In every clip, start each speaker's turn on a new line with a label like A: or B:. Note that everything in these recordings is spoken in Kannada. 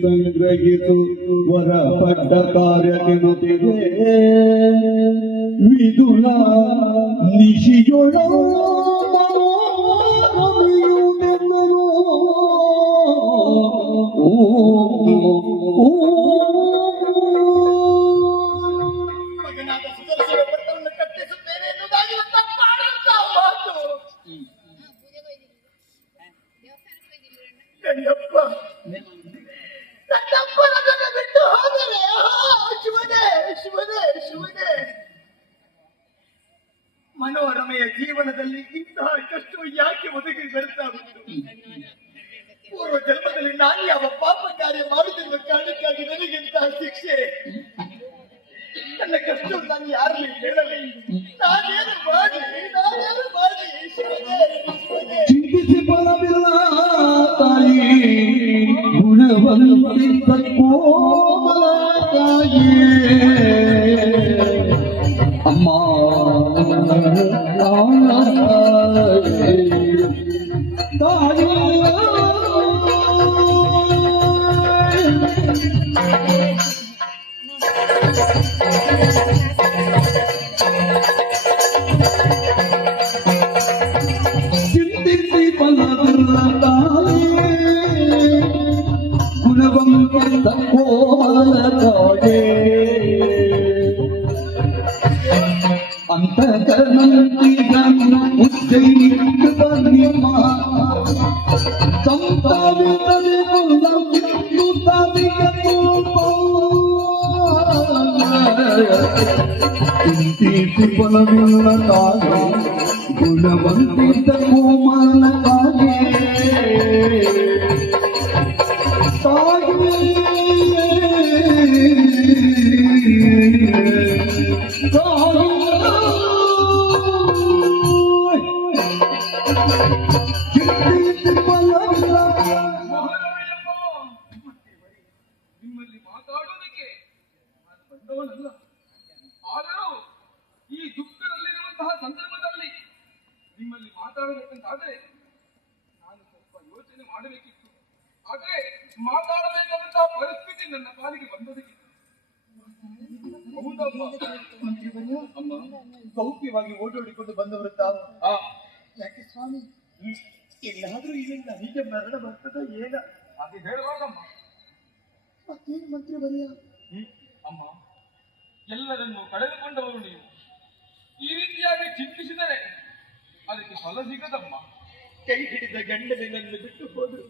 A: ಸಂಗ್ರಹಿಸು ವರ ಪಟ್ಟ ಕಾರ್ಯಕೆನುತ್ತಿದೆ ವಿದುಲ ನಿಶಿಯೊಳ
B: ಮನೋರಮೆಯ ಜೀವನದಲ್ಲಿ ಇಂತಹ ಕಷ್ಟವು ಯಾಕೆ ಒದಗಿ ಬರುತ್ತಾ ಉಂಟು ಪೂರ್ವ ಜನ್ಮದಲ್ಲಿ ನಾನು ಯಾವ ಪಾಪ ಕಾರ್ಯ ಮಾಡುತ್ತಿರುವ ಕಾರಣಕ್ಕಾಗಿ ನನಗಿಂತಹ ಶಿಕ್ಷೆ? ನನ್ನ ಕಷ್ಟವನ್ನು ನಾನು ಯಾರಲ್ಲಿ ಹೇಳಲಿ? ನಾನೇನು ಮಾಡಿ ನಾನೇನು ಮಾಡಿ
A: ಬಲವಿಲ್ಲ ತಾಯಿ. ಗುಣವನ್ನು ಚಿಂತಿಸಿ ತಾಯಿ ಗುಣವಂತಿತ ಕೋಮಲ ತಾಯಿ
C: ಮಹಾರಾಯಪ್ಪ, ನಿಮ್ಮಲ್ಲಿ ಮಾತಾಡೋದಕ್ಕೆ ಬಂದವನಲ್ಲ ಆದರೂ ಈ ದುಃಖದಲ್ಲಿರುವಂತಹ ಸಂದರ್ಭದಲ್ಲಿ ನಿಮ್ಮಲ್ಲಿ ಮಾತಾಡಬೇಕಂತಾದ್ರೆ ನಾನು ಸ್ವಲ್ಪ ಯೋಚನೆ ಮಾಡಬೇಕಿತ್ತು ಆದ್ರೆ ಮಾತಾಡಬೇಕಾದಂತಹ ಪರಿಸ್ಥಿತಿ ನನ್ನ ಪಾಲಿಗೆ ಬಂದದಕ್ಕೆ. ಅಮ್ಮ
B: ಸೌಖ್ಯವಾಗಿ ಓಡಾಡಿಕೊಂಡು ಬಂದವರು ತಾವು ಯಾಕೆ ಸ್ವಾಮಿ? ಎಲ್ಲಾದ್ರೂ ಇಲ್ಲಿಂದ ಹೀಗೆ ಮರಣ ಬರ್ತದ ಏನ?
C: ಅದು ಹೇಳಬಾರ್ದಮ್ಮ.
B: ಮತ್ತೇನು ಮಂತ್ರಿ ಬರೆಯ?
C: ಅಮ್ಮ ಎಲ್ಲರನ್ನು ಕಳೆದುಕೊಂಡವರು ನೀವು. ಈ ರೀತಿಯಾಗಿ ಚಿಂತಿಸಿದರೆ ಅದಕ್ಕೆ ಫಲ ಸಿಗದಮ್ಮ.
B: ಕೈ ಹಿಡಿದ ಗಂಡನೆ ನನ್ನ ಬಿಟ್ಟು ಹೋದ್ರು.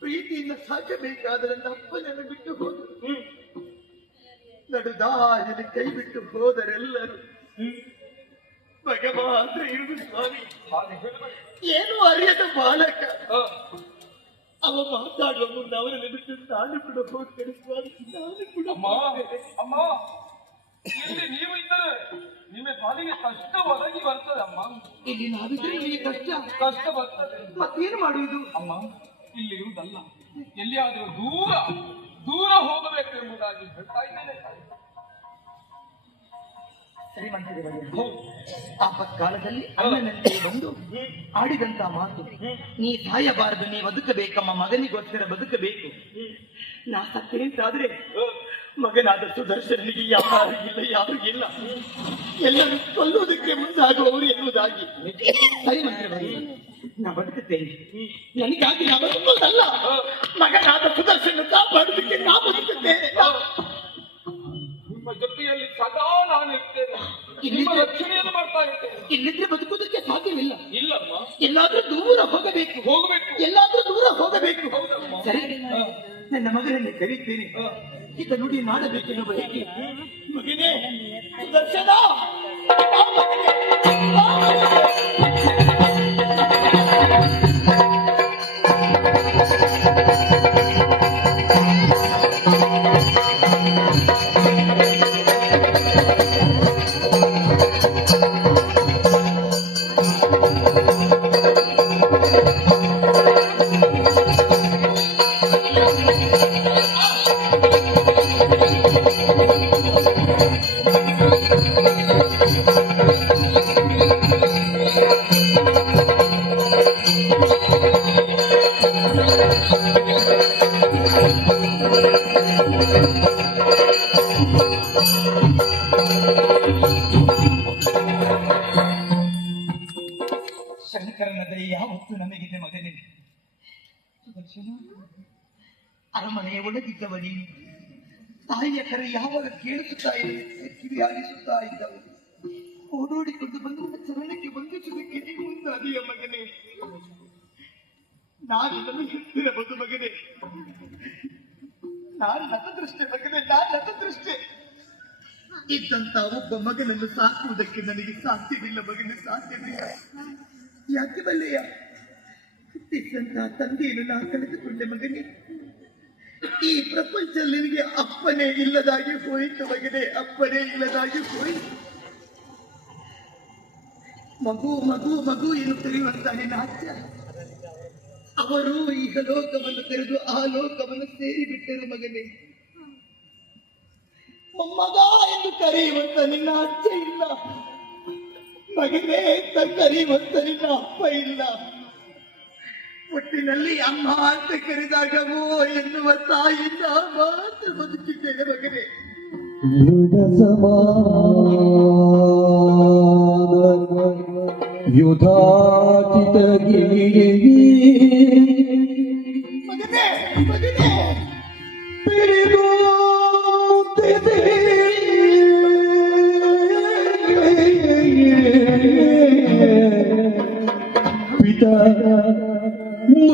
B: ಪ್ರೀತಿಯಿಂದ ಸಾಕಬೇಕಾದ ನನ್ನ ಅಪ್ಪನನ್ನು ಬಿಟ್ಟು ಹೋದರು. ನಡುದಾಯಲ್ಲಿ ಕೈ ಬಿಟ್ಟು ಹೋದರೆಲ್ಲರೂ. ಭಗವಂತ ಇರುವುದು ಸ್ವಾಮಿ. ಏನು ಅರಿಯದ ಬಾಲಕ? ಅವ ಮಾತಾಡುವ ಮುಂದೆ ಅವರನ್ನು ಬಿಟ್ಟು ನಾನು ಕೂಡ ಹೋಗ್ತೇನೆ ಸ್ವಾಮಿ. ನಾನು ಕೂಡ
C: ಅಮ್ಮ ಅಮ್ಮ. ಇಲ್ಲಿ ನೀವು ಇದ್ದರೆ ನಿಮ್ಮ ಪಾಲಿಗೆ ಕಷ್ಟ ಒದಗಿ ಬರ್ತದೆ ಅಮ್ಮ.
B: ಇಲ್ಲಿ ನಾವಿದ್ರೆ ನಿಮಗೆ ಕಷ್ಟ.
C: ಕಷ್ಟ ಬರ್ತದೆ.
B: ಮತ್ತೇನು ಮಾಡುವುದು?
C: ಅಮ್ಮ. ಇಲ್ಲಿ ಇರುವುದಲ್ಲ ಎಲ್ಲಿಯಾದರೂ ದೂರ ದೂರ ಹೋಗಬೇಕು ಎಂಬುದಾಗಿ ಹೇಳ್ತಾ ಇದ್ದೇನೆ.
B: ಆಪತ್ಕಾಲದಲ್ಲಿ ಅಣ್ಣನಂತೆ ಬಂದು ಆಡಿದಂತ ಮಾತು, ನೀ ಸಾಯಬಾರದು, ನೀ ಬದುಕಬೇಕಮ್ಮ, ಮಗನಿಗೋಸ್ಕರ ಬದುಕಬೇಕು. ನಾ ಸತ್ತೇಂತಾದ್ರೆ ಮಗನಾದ ಸುದರ್ಶನಿಗೆ ಯಾರು ಇಲ್ಲ ಯಾರು ಇಲ್ಲ. ಎಲ್ಲರೂ ಕೊಲ್ಲುವುದಕ್ಕೆ ಮುಂದಾಗುವವರು ಎನ್ನುವುದಾಗಿ. ಸರಿ ಮಂತ್ರಿಗಳೇ ನಾ ಬದುಕುತ್ತೇನೆ. ನನಗಾಗಿ ನಾ ಬದುಕುವುದಲ್ಲ ಮಗನಾದ ಸುದರ್ಶನ ಕಾಪಾಡುವುದಕ್ಕೆ ನಾ ಬದುಕುತ್ತೇನೆ.
C: ನಿಮ್ಮ ಜೊತೆಯಲ್ಲಿ ಸದಾ ನಾನು ಇರ್ತೇನೆ. ನಿಮ್ಮ ರಕ್ಷಣೆಯನ್ನು ಮಾಡ್ತಾ ಇರ್ತೇನೆ.
B: ಇಲ್ಲಿದ್ರೆ ಬದುಕುವುದಕ್ಕೆ ಸಾಧ್ಯವಿಲ್ಲ.
C: ಇಲ್ಲಮ್ಮ.
B: ಎಲ್ಲಾದ್ರೂ ದೂರ ಹೋಗಬೇಕು.
C: ಹೋಗಬೇಕು.
B: ಎಲ್ಲಾದ್ರೂ ದೂರ ಹೋಗಬೇಕು.
C: ಹೌದಮ್ಮ.
B: ಸರಿ. ನನ್ನ ಮಗನನ್ನು ಕರೀತೇನೆ. ಇದ ನುಡಿ ನಾಡಬೇಕೆನ್ನುವ ಹೇಗೆ ಮಗನೇ ಸುದರ್ಶನ. ಅರಮನೆಯ ಒಳಗಿದ್ದವ ನೀನು ತಾಯಿಯ ಕರೆ ಯಾವಾಗ ಕೇಳಿಸುತ್ತಾ ಕಿವಿ ಆಲಿಸುತ್ತಾ ಇದ್ದವು ಓಡೋಡಿಕೊಂಡು ಬಂದು ಚರಣಕ್ಕೆ ಬಂಧಿಸುವುದಕ್ಕೆ ನೀನು ಮುಂದಾದಿಯ ಮಗನೇ. ನಾನು ನನ್ನ ಹೆತ್ತಿರಬಹುದು ಮಗನೇ. ನಾನು ನತದೃಷ್ಟೆ ಮಗನೇ, ನಾನು ನತದೃಷ್ಟೆ. ಇದ್ದಂತ ಒಬ್ಬ ಮಗನನ್ನು ಸಾಕುವುದಕ್ಕೆ ನನಗೆ ಸಾಧ್ಯವಿಲ್ಲ ಮಗನೇ, ಸಾಧ್ಯವಿಲ್ಲ. ಯಾಕೆ ಬಲ್ಲೆಯ ಹುಟ್ಟಿದ್ದಂತ ತಂದೆಯನ್ನು ನಾ ಕಳೆದುಕೊಂಡೆ ಮಗನೇ. ಈ ಪ್ರಪಂಚದಲ್ಲಿ ನಿನಗೆ ಅಪ್ಪನೇ ಇಲ್ಲದಾಗಿ ಹೋಯಿತು ಮಗನೇ ಅಪ್ಪನೇ ಇಲ್ಲದಾಗಿ ಹೋಯಿತು. ಮಗು ಮಗು ಮಗು ಎಂದು ಕರೆಯುವಂತ ನಿನ್ನ ಅಜ್ಜ ಅವರು ಈ ಲೋಕವನ್ನು ತೆರೆದು ಆ ಲೋಕವನ್ನು ಸೇರಿಬಿಟ್ಟರು ಮಗನೇ. ಮೊಮ್ಮಗ ಎಂದು ಕರೆಯುವಂತ ನಿನ್ನ ಅಜ್ಜ ಇಲ್ಲ. ಮಗನೇ ಅಂತ ಕರೆಯುವಂತ ನಿನ್ನ ಅಪ್ಪ ಇಲ್ಲ. ಒಟ್ಟಿನಲ್ಲಿ ಅಮ್ಮ ಅಂತ ಕರೆದಾಗವೋ ಎನ್ನುವ ತಾಯಿಯಿಂದ ಮಾತ್ರ ಬದುಕಿದ್ದೇನೆ ಮಗನೇ. ಮಗನೇ ಮಗನೇ
A: ಪಿತ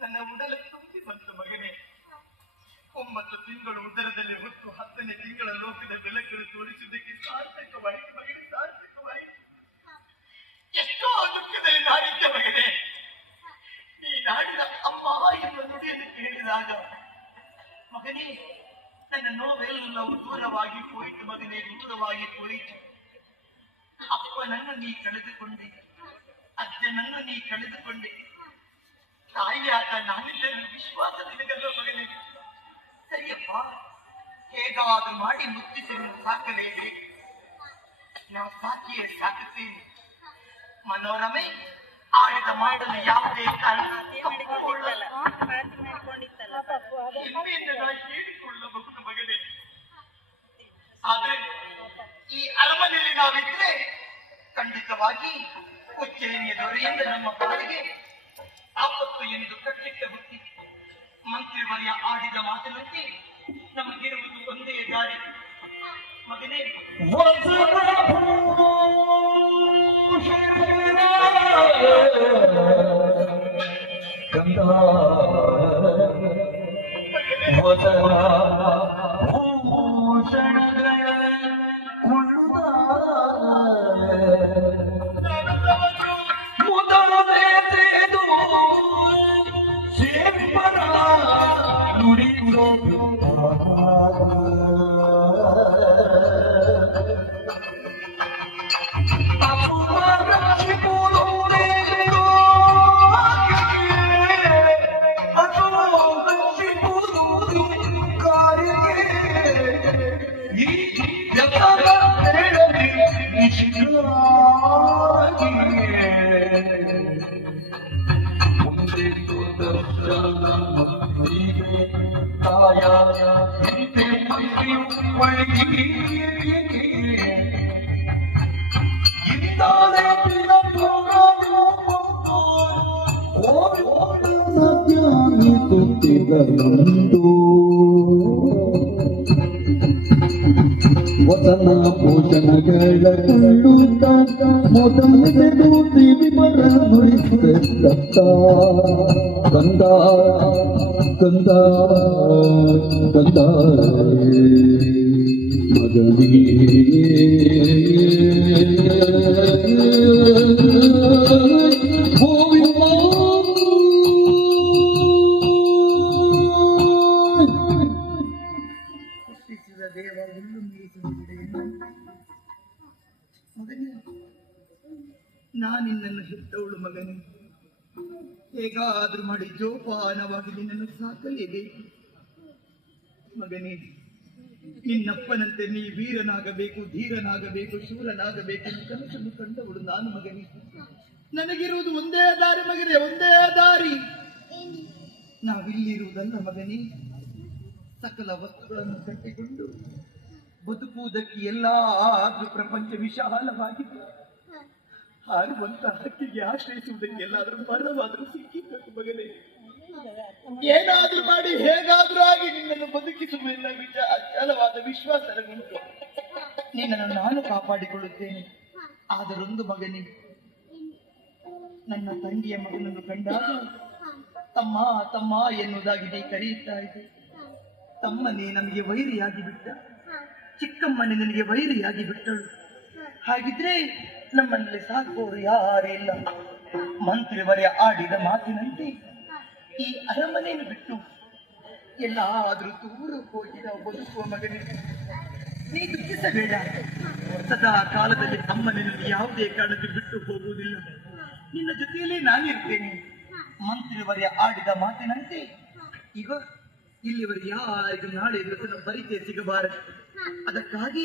B: ನನ್ನ ಉಡಲ ತುಂಬಿ ಬಂತು ಮಗನೇ. ಒಂಬತ್ತು ತಿಂಗಳು ಉದರದಲ್ಲಿ ಹೊತ್ತು ಹತ್ತನೇ ತಿಂಗಳ ಲೋಕದ ಬೆಳಕನ್ನು ತೋರಿಸುವುದಕ್ಕೆ ಸಾರ್ಥಕವಾಯಿತು ಮಗನೇ, ಸಾರ್ಥಕವಾಯಿತು. ಎಷ್ಟೋ ದುಃಖದಲ್ಲಿ ನಾಡಿದ್ದೆ ಮಗನೇ. ಈ ನಾಡಿದ ಅಮ್ಮ ಎಂಬ ನುಡಿಯನ್ನು ಕೇಳಿದಾಗ, ಮಗನೇ, ನನ್ನ ನೋವೆಲ್ಲವೂ ದೂರವಾಗಿ ಹೋಯಿತು ಮಗನೇ, ದೂರವಾಗಿ ಹೋಯಿತು. ಅಪ್ಪನನ್ನು ನೀ ಕಳೆದುಕೊಂಡೆ. ಅಜ್ಜನನ್ನು ನೀ ಕಳೆದುಕೊಂಡೆ. ತಾಯಿಯಾದ ನಾನಿದ್ದರೂ ವಿಶ್ವಾಸ ನಿನಗಲ್ಲ ಮಗನೇ. ಸರಿಯಪ್ಪ, ಹೇಗಾದ್ರೂ ಮಾಡಿ ಮುತ್ತಿಸಲು ಸಾಕಲೇಬೇಕು ನಾ ಸಾಕಿಯೇ ಸಾಕುತ್ತೇನೆ. ಮನೋರಮೆ ಆಡಿದ ಮಾಡಲು ಯಾವುದೇ ಕಾರಣ ತಪ್ಪಿಕೊಳ್ಳಲ್ಲ ಹೆಮ್ಮೆಯಿಂದ ನಾ ಹೇಳಿಕೊಳ್ಳಬಹುದು ಮಗನೇ. ಆದ್ರೆ, ಈ ಅರಮನೆಯಲ್ಲಿ ನಾವಿದ್ರೆ ಖಂಡಿತವಾಗಿ ಉಜ್ಜಯಿನಿಯ ದೊರೆಯಿಂದ ನಮ್ಮ ಪಾಲಿಗೆ ಆಪತ್ತು ಎಂದು ಕಟ್ಟಿಟ್ಟ ಹುಟ್ಟಿ ಮಂತ್ರಿವರ್ಯ ಆಡಿದ ಮಾತಿನಂತೆ ನಮಗಿರುವುದು ಒಂದೇ ದಾರಿ. ಮಗನೇ
A: ಕಂದ ವಸನ ಭೂಷಣ ಮಗಳ ತುಳ್ಳುತ್ತ ಮೊದಲಿಗೆದು ತಿವಿ ಬರ ನುಡಿಸುತ್ತೆ ದತ್ತ ಕಂದ ಕಂದ ಕಂದ ಮಗನಿಗೆ
B: ನಾನಿನ್ನನ್ನು ಹೆತ್ತವಳು ಮಗನೇ. ಹೇಗಾದ್ರೂ ಮಾಡಿ ಜೋಪಾನವಾಗಿ ನಿನ್ನನ್ನು ಸಾಕಲೇಬೇಕು. ಮಗನೇ ನಿನ್ನಪ್ಪನಂತೆ ನೀ ವೀರನಾಗಬೇಕು, ಧೀರನಾಗಬೇಕು, ಶೂರನಾಗಬೇಕು ಕನಸನ್ನು ಕಂಡವಳು ನಾನು ಮಗನಿ. ನನಗಿರುವುದು ಒಂದೇ ದಾರಿ ಮಗನೆ, ಒಂದೇ ದಾರಿ. ನಾವಿಲ್ಲಿರುವುದಲ್ಲ ಮಗನಿ. ಸಕಲ ವಸ್ತುಗಳನ್ನು ಕಟ್ಟಿಕೊಂಡು ಬದುಕುವುದಕ್ಕೆ ಎಲ್ಲಾದ್ರೂ ಪ್ರಪಂಚ ವಿಶಾಲವಾಗಿದೆ. ಹಾರುವಂತ ಹಕ್ಕಿಗೆ ಆಶ್ರಯಿಸುವುದಕ್ಕೆ ಎಲ್ಲಾದರೂ ಮರವಾದರೂ ಸಿಕ್ಕಿದ್ದು ಮಗನೇ. ಏನಾದ್ರೂ ಮಾಡಿ, ಹೇಗಾದ್ರೂ ಆಗಿ ನಿನ್ನನ್ನು ಬದುಕಿಸುವುದಿಲ್ಲ ವಿಜ ಅಚಲವಾದ ವಿಶ್ವಾಸ ನನಗುಂಟು. ನಿನ್ನನ್ನು ನಾನು ಕಾಪಾಡಿಕೊಳ್ಳುತ್ತೇನೆ. ಆದರೊಂದು ಮಗನಿ, ನನ್ನ ತಂಗಿಯ ಮಗನನ್ನು ಕಂಡಾಗ ತಮ್ಮ ತಮ್ಮ ಎನ್ನುವುದಾಗಿ ನೀ ಕರೆಯುತ್ತಾ ಇದೆ ತಮ್ಮನೇ ನಮಗೆ ವೈರಿಯಾಗಿ ಬಿಟ್ಟ. ಚಿಕ್ಕಮ್ಮನೆ ನನಗೆ ವೈರಿಯಾಗಿ ಬಿಟ್ಟಳು. ಹಾಗಿದ್ರೆ ನಮ್ಮಲ್ಲಿ ಸಾಕುವವರು ಯಾರೇ ಇಲ್ಲ ಮಂತ್ರಿವರೇ ಆಡಿದ ಮಾತಿನಂತೆ ಈ ಅರಮನೆಯನ್ನು ಬಿಟ್ಟು ಎಲ್ಲಾದರೂ ದೂರ ಹೋಗಿ ನಾವು ಬದುಕುವ ಮಗನಿಗೆ ನೀ ದುಃಖಿಸಬೇಡ. ಸದಾ ಕಾಲದಲ್ಲಿ ಅಮ್ಮನನ್ನು ಯಾವುದೇ ಕಾರಣಕ್ಕೆ ಬಿಟ್ಟು ಹೋಗುವುದಿಲ್ಲ. ನಿನ್ನ ಜೊತೆಯಲ್ಲೇ ನಾನಿರ್ತೇನೆ. ಮಂತ್ರಿವರೇ ಆಡಿದ ಮಾತಿನಂತೆ. ಈಗ ಇಲ್ಲಿವರೆಗೆ ಯಾರಿಗೂ ನಾಳೆ ವಚನ ಪರಿಚಯ ಸಿಗಬಾರದು. ಅದಕ್ಕಾಗಿ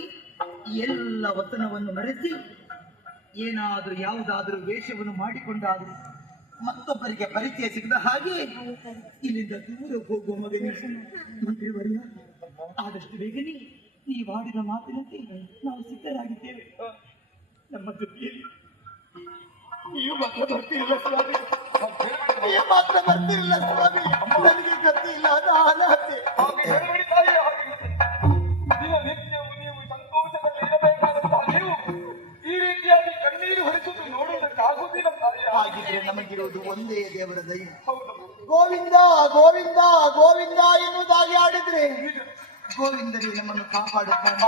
B: ಎಲ್ಲ ವಚನವನ್ನು ಮರೆಸಿ ಏನಾದರೂ ಯಾವುದಾದರೂ ವೇಷವನ್ನು ಮಾಡಿಕೊಂಡಾದರೂ ಮತ್ತೊಬ್ಬರಿಗೆ ಪರಿಚಯ ಸಿಗದ ಹಾಗೆ ಇಲ್ಲಿಂದ ದೂರ ಹೋಗುವ ಮಗನೇ. ಮಂತ್ರಿವರ್ಯ ಆದಷ್ಟು ಬೇಗನೆ ನೀವಾಡಿದ ಮಾತಿನಂತೆ ನಾವು ಸಿದ್ಧರಾಗಿದ್ದೇವೆ. ನಮ್ಮ ದುಡ್ಡಿಯಲ್ಲಿ ನೀವು ಮಾತ್ರ ಬರ್ತಿರಲ್ಲ ಸ್ವಾಮಿ. ನೀವು ಮಾತ್ರ ಬರ್ತಿರಲ್ಲ ಸ್ವಾಮಿ. ನನಗೆ ಗತಿ ಇಲ್ಲ ಅನಾಥೆ ಹಾಗಿದ್ರೆ ನಮಗಿರುವುದು ಒಂದೇ ದೇವರ ದಯ. ಗೋವಿಂದ ಗೋವಿಂದ ಗೋವಿಂದ ಎನ್ನುವುದಾಗಿ ಆಡಿದ್ರೆ ಗೋವಿಂದನೇ ನಮ್ಮನ್ನು ಕಾಪಾಡುತ್ತಾನೆ